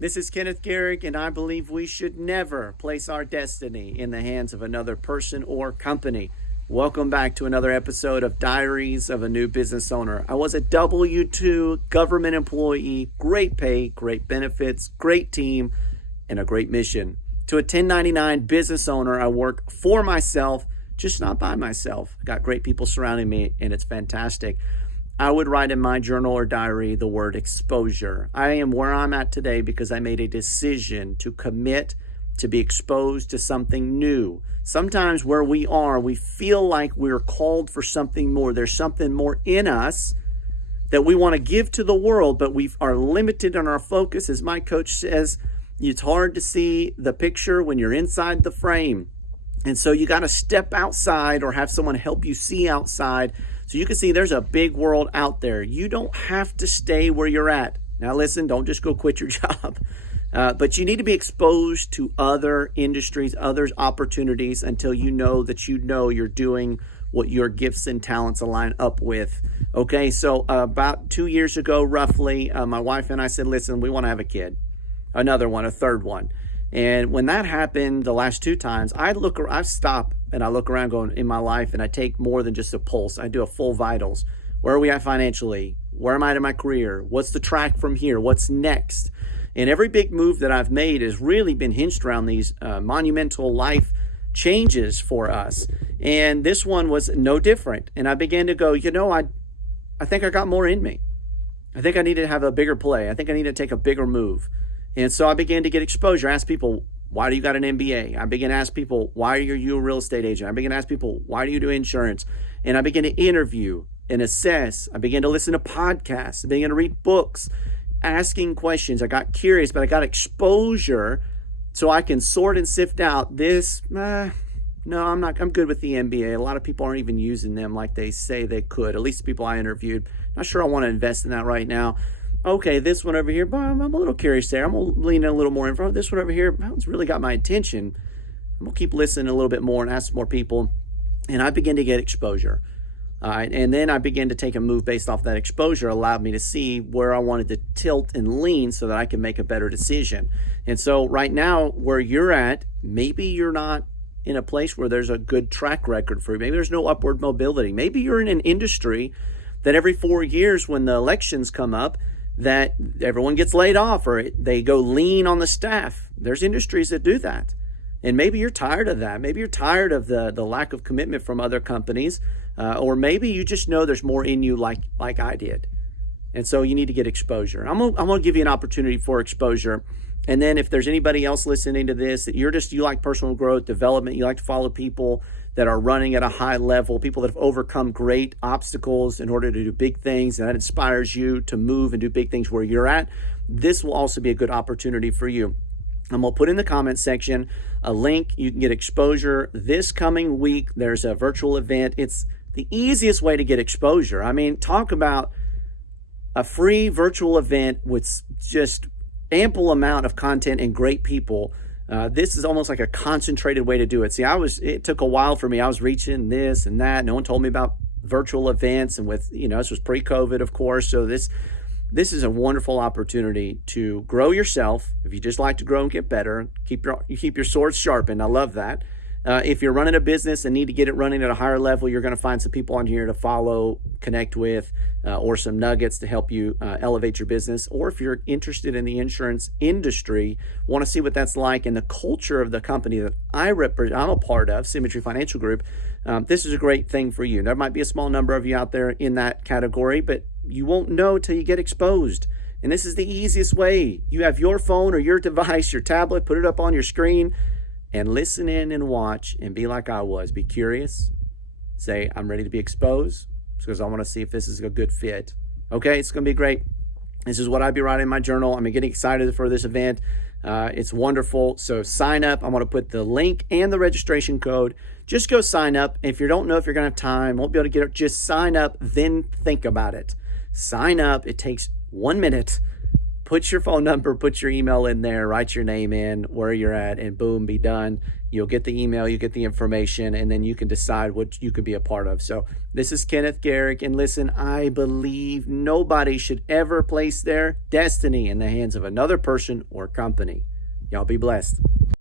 This is Kenneth Gehrig, and I believe we should never place our destiny in the hands of another person or company. Welcome back to another episode of Diaries of a New Business Owner. I was a W-2 government employee, great pay, great benefits, great team, and a great mission. To a 1099 business owner, I work for myself, just not by myself. I got great people surrounding me, and it's fantastic. I would write in my journal or diary the word exposure. I am where I'm at today because I made a decision to commit to be exposed to something new. Sometimes where we are, we feel like we're called for something more. There's something more in us that we want to give to the world, but we are limited on our focus. As my coach says, it's hard to see the picture when you're inside the frame. And so you got to step outside or have someone help you see outside so you can see there's a big world out there. You don't have to stay where you're at. Now listen, don't just go quit your job. But you need to be exposed to other industries, other opportunities until you know that you're doing what your gifts and talents align up with. Okay, so about 2 years ago, roughly, my wife and I said, listen, we want to have a kid. Another one, a third one. And when that happened the last two times, I stop and I look around going in my life and I take more than just a pulse. I do a full vitals. Where are we at financially? Where am I in my career? What's the track from here? What's next? And every big move that I've made has really been hinged around these monumental life changes for us. And this one was no different. And I began to go, I think I got more in me. I think I need to have a bigger play. I think I need to take a bigger move. And so I began to get exposure. I asked people, why do you got an MBA? I began to ask people, why are you a real estate agent? I began to ask people, why do you do insurance? And I began to interview and assess. I began to listen to podcasts. I began to read books, asking questions. I got curious, but I got exposure so I can sort and sift out this. No, I'm good with the MBA. A lot of people aren't even using them like they say they could. At least the people I interviewed. Not sure I want to invest in that right now. Okay, this one over here, but I'm a little curious there. I'm going to lean in a little more in front. This one over here, that one's really got my attention. I'm going to keep listening a little bit more and ask more people. And I begin to get exposure. And then I began to take a move based off that exposure, allowed me to see where I wanted to tilt and lean so that I can make a better decision. And so right now, where you're at, maybe you're not in a place where there's a good track record for you. Maybe there's no upward mobility. Maybe you're in an industry that every 4 years when the elections come up, that everyone gets laid off or they go lean on the staff. There's industries that do that. And maybe you're tired of that. Maybe you're tired of the lack of commitment from other companies. Or maybe you just know there's more in you like I did. And so you need to get exposure. I'm gonna give you an opportunity for exposure. And then if there's anybody else listening to this, that you like personal growth, development, you like to follow people that are running at a high level, people that have overcome great obstacles in order to do big things, and that inspires you to move and do big things where you're at, this will also be a good opportunity for you. I'm going to put in the comment section a link. You can get exposure this coming week. There's a virtual event. It's the easiest way to get exposure. I mean, talk about a free virtual event with just ample amount of content and great people. This is almost like a concentrated way to do it. See, it took a while for me. I was reaching this and that. No one told me about virtual events, and this was pre-COVID, of course. So this is a wonderful opportunity to grow yourself. If you just like to grow and get better, keep your swords sharpened. I love that. If you're running a business and need to get it running at a higher level, you're going to find some people on here to follow, connect with, or some nuggets to help you elevate your business. Or if you're interested in the insurance industry, want to see what that's like and the culture of the company that I'm a part of, Symmetry Financial Group, this is a great thing for you. There might be a small number of you out there in that category, but you won't know till you get exposed. And this is the easiest way. You have your phone or your device, your tablet, put it up on your screen, and listen in and watch and be like I was. Be curious. Say, I'm ready to be exposed because I want to see if this is a good fit. Okay, it's going to be great. This is what I'd be writing in my journal. I'm getting excited for this event. It's wonderful. So sign up. I'm going to put the link and the registration code. Just go sign up. If you don't know if you're going to have time, won't be able to get it, just sign up, then think about it. Sign up. It takes 1 minute. put your phone number, put your email in there, write your name in, where you're at, and boom, be done. You'll get the email, you get the information, and then you can decide what you could be a part of. So this is Kenneth Gehrig, and listen, I believe nobody should ever place their destiny in the hands of another person or company. Y'all be blessed.